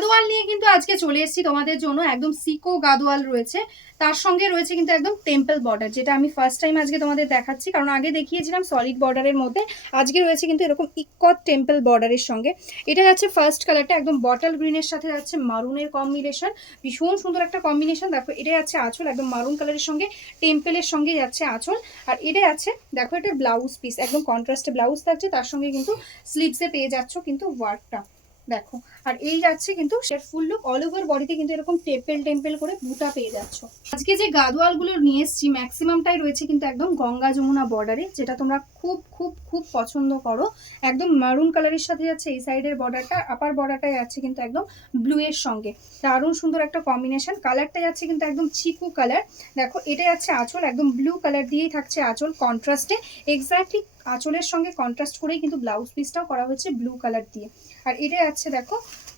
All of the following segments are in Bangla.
গাদোয়াল নিয়ে কিন্তু আজকে চলে এসেছি তোমাদের জন্য। একদম সিকো গাদোয়াল রয়েছে, তার সঙ্গে রয়েছে কিন্তু একদম টেম্পল বর্ডার, যেটা আমি ফার্স্ট টাইম আজকে তোমাদের দেখাচ্ছি, কারণ আগে দেখিয়েছিলাম সলিড বর্ডারের মধ্যে। আজকে রয়েছে কিন্তু এরকম ইকট টেম্পল বর্ডারের সঙ্গে। এটা যাচ্ছে ফার্স্ট কালারটা, একদম বটল গ্রিনের সাথে যাচ্ছে মারুনের কম্বিনেশন, ভীষণ সুন্দর একটা কম্বিনেশন। দেখো এটা যাচ্ছে আঁচল, একদম মারুন কালারের সঙ্গে টেম্পলের সঙ্গে যাচ্ছে আঁচল। আর এটা যাচ্ছে দেখো এটা ব্লাউজ পিস, একদম কন্ট্রাস্টে ব্লাউজ থাকছে, তার সঙ্গে কিন্তু স্লিভসে পেয়ে যাচ্ছ কিন্তু ওয়ার্কটা দেখো। আর এই যাচ্ছে কিন্তু set full look, all over বডিতে কিন্তু এরকম টেম্পেল টেম্পেল করে বুটা পেয়ে যাচ্ছ। আজকে যে গাদোয়ালগুলো নিয়ে এসেছি ম্যাক্সিমামটাই রয়েছে কিন্তু একদম গঙ্গা যমুনা বর্ডারে, যেটা তোমরা খুব খুব খুব পছন্দ করো। একদম মারুন কালারের সাথে যাচ্ছে এই সাইডের বর্ডারটা, আপার বর্ডারটা যাচ্ছে কিন্তু একদম ব্লু এর সঙ্গে, দারুণ সুন্দর একটা কম্বিনেশন। কালারটা যাচ্ছে কিন্তু একদম চিকু কালার। দেখো এটা যাচ্ছে আঁচল, একদম ব্লু কালার দিয়েই থাকছে আঁচল কন্ট্রাস্টে, এক্স্যাক্টলি আঁচলের সঙ্গে কন্ট্রাস্ট করেই কিন্তু ব্লাউজ পিসটাও করা হয়েছে ব্লু কালার দিয়ে। আর এটা যাচ্ছে দেখো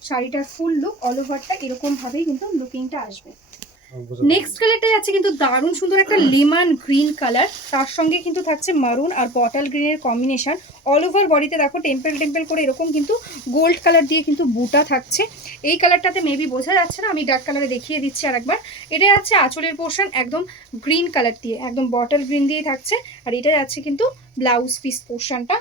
শাড়িটার ফুল লুক, অল ওভারটা এরকম ভাবেই কিন্তু লুকিংটা আসবে। নেক্সট কালারটা যাচ্ছে কিন্তু দারুণ সুন্দর একটা লেমন গ্রিন কালার, তার সঙ্গে কিন্তু থাকছে মারুন আর বটল গ্রিনের কম্বিনেশন। অল ওভার বডিতে দেখো টেম্পল টেম্পল করে এরকম কিন্তু গোল্ড কালার দিয়ে কিন্তু বুটা থাকছে। এই কালারটাতে মেবি বোঝা যাচ্ছে না, আমি ডার্ক কালারে দেখিয়ে দিচ্ছি আর একবার। এটা যাচ্ছে আঁচলের পোর্শন একদম গ্রিন কালার দিয়ে, একদম বটল গ্রিন দিয়ে থাকছে। আর এটা যাচ্ছে কিন্তু ব্লাউজ পিস পোর্শনটা।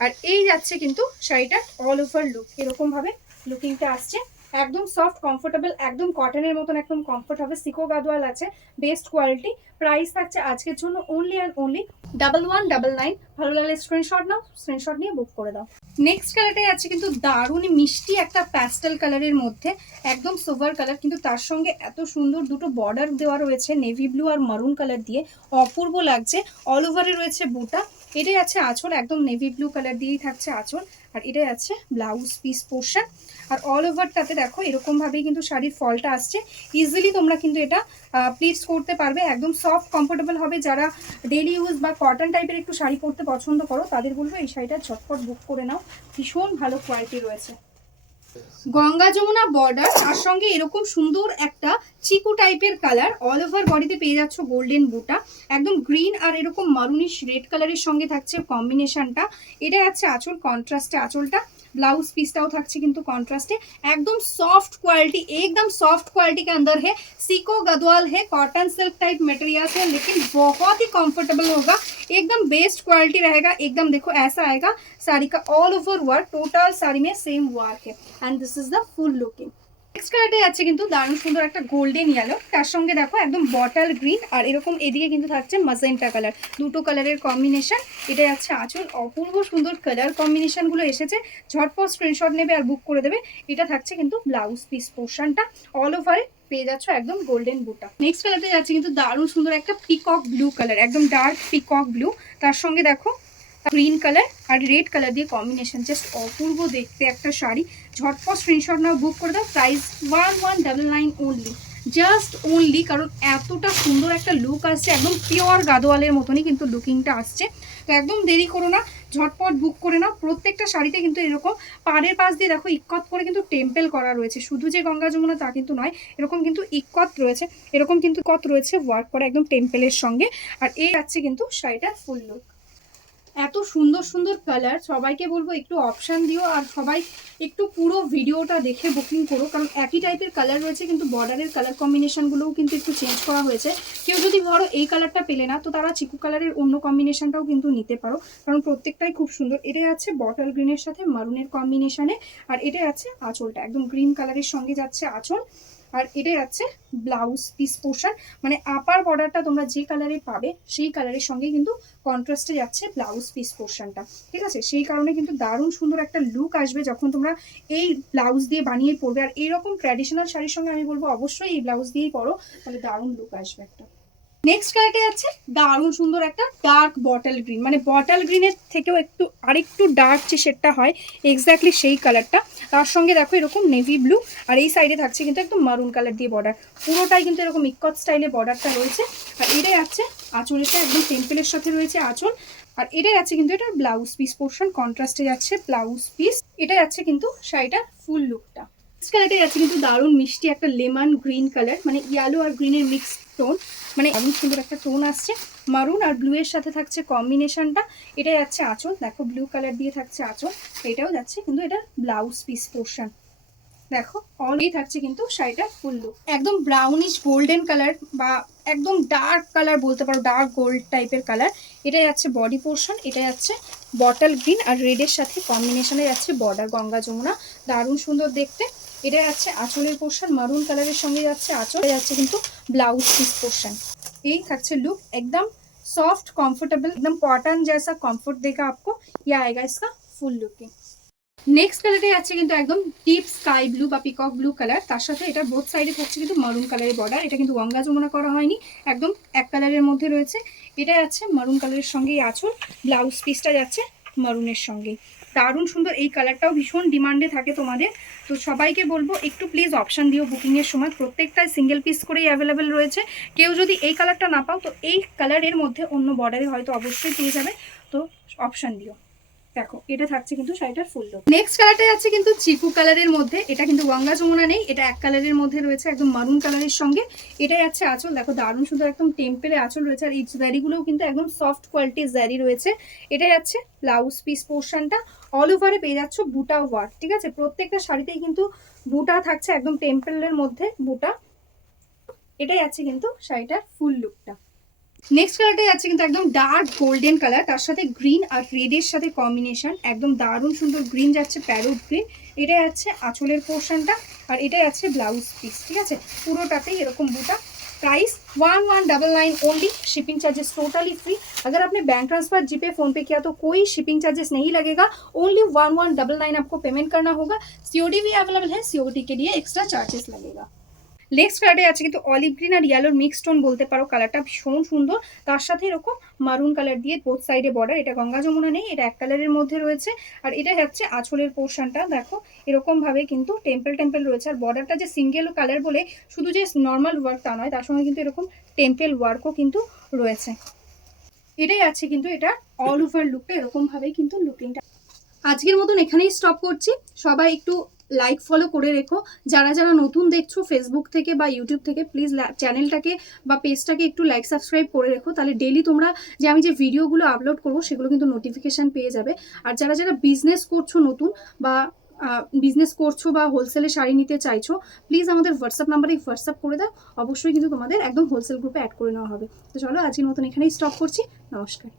আর এই যাচ্ছে কিন্তু শাড়িটার অল ওভার লুক, এরকম ভাবে লুকিংটা আসছে। একদম সফট কমফোর্টেবল, একদম কটনের মতন একদম কমফোর্ট হবে। সিকো গাদোয়াল আছে, বেস্ট কোয়ালিটি। প্রাইস থাকছে আজকের জন্য অনলি অ্যান্ড অনলি 1199। ভালো লাগলে স্ক্রিনশট নাও, স্ক্রিনশট নিয়ে বুক করে দাও। নেক্সট কালারটা আছে কিন্তু দারুণই মিষ্টি একটা প্যাস্টেল কালারের মধ্যে, একদম সোভার কালার, কিন্তু তার সঙ্গে এত সুন্দর দুটো বর্ডার দেওয়া রয়েছে নেভি ব্লু আর মারুন কালার দিয়ে, অপূর্ব লাগছে। অল ওভারে রয়েছে বুটা। এটাই আছে আঁচল, একদম নেভি ব্লু কালার দিয়েই থাকছে আঁচল। আর এটাই আছে ব্লাউজ পিস পোর্শন। আর অল ওভারটাতে দেখো এরকম ভাবেই কিন্তু শাড়ির ফলটা আসছে। ইজিলি তোমরা কিন্তু এটা প্লিটস করতে পারবে, একদম সফট কমফোর্টেবল হবে। যারা ডেলি ইউজ বা কটন টাইপের একটু শাড়ি পরতে পছন্দ করো তাদের বলবো এই শাড়িটা ঝটপট বুক করে নাও, ভীষণ ভালো কোয়ালিটি রয়েছে। গঙ্গা যমুনা বর্ডার, তার সঙ্গে এরকম সুন্দর একটা চিকু টাইপের কালার, অল ওভার বডিতে পেয়ে যাচ্ছ গোল্ডেন বুটা, একদম গ্রিন আর এরকম মারুনিশ রেড কালারের সঙ্গে থাকছে কম্বিনেশনটা। এটা যাচ্ছে আঁচল, কন্ট্রাস্টে আঁচলটা, ब्लाउज पीसटाও থাকছে কিন্তু কন্ট্রাস্টে। एकदम सॉफ्ट क्वालिटी, एकदम सॉफ्ट क्वालिटी के अंदर है। सीको गद्वाल है, कॉटन सिल्क टाइप मटेरियल है, लेकिन बहुत ही कंफर्टेबल होगा, एकदम बेस्ट क्वालिटी रहेगा। एकदम देखो ऐसा आएगा साड़ी का all over work, total sari में सेम वर्क है and this is the full looking. Next কালারটাই আছে কিন্তু দারুণ সুন্দর একটা গোল্ডেন ইয়েলো, তার সঙ্গে দেখো একদম বটল গ্রিন আর এরকম এদিকে কিন্তু থাকছে ম্যাজেন্টা কালার, দুটো কালারের কম্বিনেশন। এটা যাচ্ছে আঁচল, অপূর্ব সুন্দর কালার কম্বিনেশনগুলো এসেছে। ঝটপট স্ক্রিনশট নেবে আর বুক করে দেবে। এটা থাকছে কিন্তু ব্লাউজ পিস পোর্শনটা, অল ওভারে পেয়ে যাচ্ছ একদম গোল্ডেন বুটা। নেক্সট কালারটা যাচ্ছে কিন্তু দারুণ সুন্দর একটা পিকক ব্লু কালার, একদম ডার্ক পিকক ব্লু, তার সঙ্গে দেখো গ্রিন কালার আর রেড কালার দিয়ে কম্বিনেশন, জাস্ট অপূর্ব দেখতে একটা শাড়ি। ঝটপট স্ক্রিনশট নাও, বুক করে দাও। প্রাইস 1199 অনলি, জাস্ট অনলি, কারণ এতটা সুন্দর একটা লুক আসছে, একদম পিওর গাদোয়ালের মতনই কিন্তু লুকিংটা আসছে। তো একদম দেরি করো না, ঝটপট বুক করে নাও। প্রত্যেকটা শাড়িতে কিন্তু এরকম পাড়ের পাশ দিয়ে দেখো ইক্কত করে কিন্তু টেম্পেল করা রয়েছে, শুধু যে গঙ্গা যমুনা তা কিন্তু নয়, এরকম কিন্তু ইক্কত রয়েছে, এরকম কিন্তু কত রয়েছে ওয়ার্ক করা একদম টেম্পেলের সঙ্গে। আর এই আছে কিন্তু শাড়িটার ফুল লুক। এত সুন্দর সুন্দর কালার, সবাইকে বলবো একটু অপশান দিও আর সবাই একটু পুরো ভিডিওটা দেখে বুকিং করো, কারণ একই টাইপের কালার রয়েছে কিন্তু বর্ডারের কালার কম্বিনেশনগুলোও কিন্তু একটু চেঞ্জ করা হয়েছে। কেউ যদি ধরো এই কালারটা পেলে না, তো তারা চিকু কালারের অন্য কম্বিনেশনটাও কিন্তু নিতে পারো, কারণ প্রত্যেকটাই খুব সুন্দর। এটাই আছে বটল গ্রিনের সাথে মারুনের কম্বিনেশনে, আর এটাই আছে আঁচলটা, একদম গ্রিন কালারের সঙ্গে যাচ্ছে আঁচল। আর এটাই আছে ব্লাউজ পিস পোর্শন, মানে আপার বর্ডারটা তোমরা যে কালারে পাবে সেই কালারের সঙ্গে কিন্তু কন্ট্রাস্টে যাচ্ছে ব্লাউজ পিস পোর্শনটা, ঠিক আছে? সেই কারণে কিন্তু দারুণ সুন্দর একটা লুক আসবে যখন তোমরা এই ব্লাউজ দিয়ে বানিয়ে পরবে। আর এইরকম ট্র্যাডিশনাল শাড়ির সঙ্গে আমি বলবো অবশ্যই এই ব্লাউজ দিয়েই পরো, তাহলে দারুণ লুক আসবে একটা। নেক্সট কালারটা আছে দারুণ সুন্দর একটা ডার্ক বটল গ্রিন, মানে বটল গ্রিনের থেকেও একটু আরেকটু ডার্ক যে শেডটা হয় এক্স্যাক্টলি সেই কালারটা। তার সঙ্গে দেখো এরকম নেভি ব্লু, আর এই সাইডে থাকছে কিন্তু একদম মারুন কালার দিয়ে বর্ডার, পুরোটাই কিন্তু এরকম ইক্কত স্টাইলে বর্ডারটা রয়েছে। আর এটাই আছে আঁচলেরটা, একদম টেম্পেলের সাথে রয়েছে আঁচল। আর এটাই আছে কিন্তু এটা ব্লাউজ পিস পোর্শন, কন্ট্রাস্টে যাচ্ছে ব্লাউজ পিস। এটাই আছে কিন্তু শাড়িটার ফুল লুকটা। কালারটাই আছে কিন্তু দারুণ মিষ্টি একটা লেমন গ্রিন কালার, মানে ইয়েলো আর গ্রিনের মিক্স টোন, মানে দারুণ সুন্দর একটা টোন আসছে। মারুন আর ব্লু এর সাথে থাকছে কম্বিনেশনটা। এটা যাচ্ছে আঁচল, দেখো ব্লু কালার দিয়ে থাকছে আঁচল। এটাও যাচ্ছে কিন্তু এটা ব্লাউজ পিস পোর্শন। দেখো অলই থাকছে কিন্তু শাড়িটা ফুল লুক, একদম ব্রাউনিশ গোল্ডেন কালার বা একদম ডার্ক কালার বলতে পারো, ডার্ক গোল্ড টাইপের কালার। এটা যাচ্ছে বডি পোর্শন, এটা যাচ্ছে বটল গ্রিন আর রেডের সাথে কম্বিনেশনে যাচ্ছে বর্ডার গঙ্গা যমুনা, দারুণ সুন্দর দেখতে। এটা যাচ্ছে আঁচলের পোর্শন, মারুন কালারের সঙ্গে যাচ্ছে আঁচল, যাচ্ছে কিন্তু ব্লাউজ পিস পোর্শন। এই থাকছে लुक एकदम सॉफ्ट कंफर्टेबल, एकदम कॉटन जैसा कंफर्ट देगा आपको। ये आएगा इसका फुल लुकिंग। নেক্সট কালারটাই আছে কিন্তু একদম ডিপ স্কাই ব্লু বা পিকক ব্লু কালার, তার সাথে এটা বোথ সাইডে থাকছে কিন্তু মারুন কালারের বর্ডার। এটা কিন্তু গঙ্গা যমুনা করা হয়নি, একদম এক কালারের মধ্যে রয়েছে। এটা যাচ্ছে মারুন কালারের সঙ্গেই আঁচল, ব্লাউজ পিসটা যাচ্ছে মারুনের সঙ্গেই, দারুণ সুন্দর। এই কালারটাও ভীষণ ডিমান্ডে থাকে তোমাদের, তো সবাইকে বলবো একটু প্লিজ অপশান দিও বুকিংয়ের সময়, প্রত্যেকটাই সিঙ্গেল পিস করেই অ্যাভেলেবেল রয়েছে। কেউ যদি এই কালারটা না পাও তো এই কালারের মধ্যে অন্য বর্ডারে হয়তো অবশ্যই পেয়ে যাবে, তো অপশান দিও। দেখো এটা থাকছে কিন্তু শাড়িটার ফুল লুক। নেক্সট কালারটা যাচ্ছে কিন্তু চিকু কালারের মধ্যে, এটা কিন্তু গঙ্গা যমুনা নেই, এটা এক কালারের মধ্যে রয়েছে একদম মারুন কালারের সঙ্গে। এটা যাচ্ছে আঁচল, দেখো দারুণ সুন্দর একদম টেম্পেলে আঁচল রয়েছে, আর এই জারিগুলোও কিন্তু একদম সফট কোয়ালিটির জারি রয়েছে। এটা যাচ্ছে ব্লাউজ পিস পোর্শনটা, অল ওভারে পেয়ে যাচ্ছ বুটা ওয়ার্ক, ঠিক আছে। প্রত্যেকটা শাড়িতেই কিন্তু বুটা থাকছে, একদম টেম্পেলের মধ্যে বুটা। এটাই আছে কিন্তু শাড়িটার ফুল লুকটা। নেক্সট কালারটা যাচ্ছে কিন্তু একদম ডার্ক গোল্ডেন কালার, তার সাথে গ্রিন আর রেডের সাথে কম্বিনেশন, একদম দারুণ সুন্দর গ্রিন যাচ্ছে, প্যারোট গ্রিন। এটা যাচ্ছে আঁচলের পোর্শনটা, আর এটা যাচ্ছে ব্লাউজ পিস, ঠিক আছে। পুরোটাতেই এরকম বুটা। Price 1199 only, shipping charges totally free. अगर आपने बैंक ट्रांसफर जीपे फोन पे किया तो कोई शिपिंग चार्जेस नहीं लगेगा, ओनली 1199 आपको पेमेंट करना होगा। सीओडी भी अवेलेबल है, सीओडी के लिए एक्स्ट्रा चार्जेस लगेगा। নেক্সট কালারে আছে কিন্তু অলিভ গ্রিন আর ইয়েলোর মিক্স টোন বলতে পারো, কালারটা ভীষণ সুন্দর। তার সাথে এরকম মারুন কালার দিয়ে বোথ সাইডে বর্ডার, এটা গঙ্গা যমুনা নেই, এটা এক কালারের মধ্যে রয়েছে। আর এটা হচ্ছে আঁচলের পোর্শনটা, দেখো এরকম ভাবে কিন্তু টেম্পল টেম্পল রয়েছে। আর বর্ডারটা যে সিঙ্গেল কালার বলে শুধু যে নর্মাল ওয়ার্ক তা নয়, তার সঙ্গে কিন্তু এরকম টেম্পল ওয়ার্কও কিন্তু রয়েছে। এটাই আছে কিন্তু এটা অল ওভার লুকটা এরকম ভাবেই কিন্তু লুকিংটা। আজকের মতন এখানেই স্টপ করছি, সবাই একটু লাইক ফলো করে রেখো। যারা যারা নতুন দেখছো ফেসবুক থেকে বা ইউটিউব থেকে, প্লিজ চ্যানেলটাকে বা পেজটাকে একটু লাইক সাবস্ক্রাইব করে রেখো, তাহলে ডেলি তোমরা যে আমি যে ভিডিওগুলো আপলোড করবো সেগুলো কিন্তু নোটিফিকেশান পেয়ে যাবে। আর যারা যারা বিজনেস করছো নতুন বা বিজনেস করছো বা হোলসেলে শাড়ি নিতে চাইছো, প্লিজ আমাদের হোয়াটসঅ্যাপ নাম্বারে হোয়াটসঅ্যাপ করে দাও, অবশ্যই কিন্তু তোমাদের একদম হোলসেল গ্রুপে অ্যাড করে নেওয়া হবে। তো চলো আজকের মতন এখানেই স্টপ করছি, নমস্কার।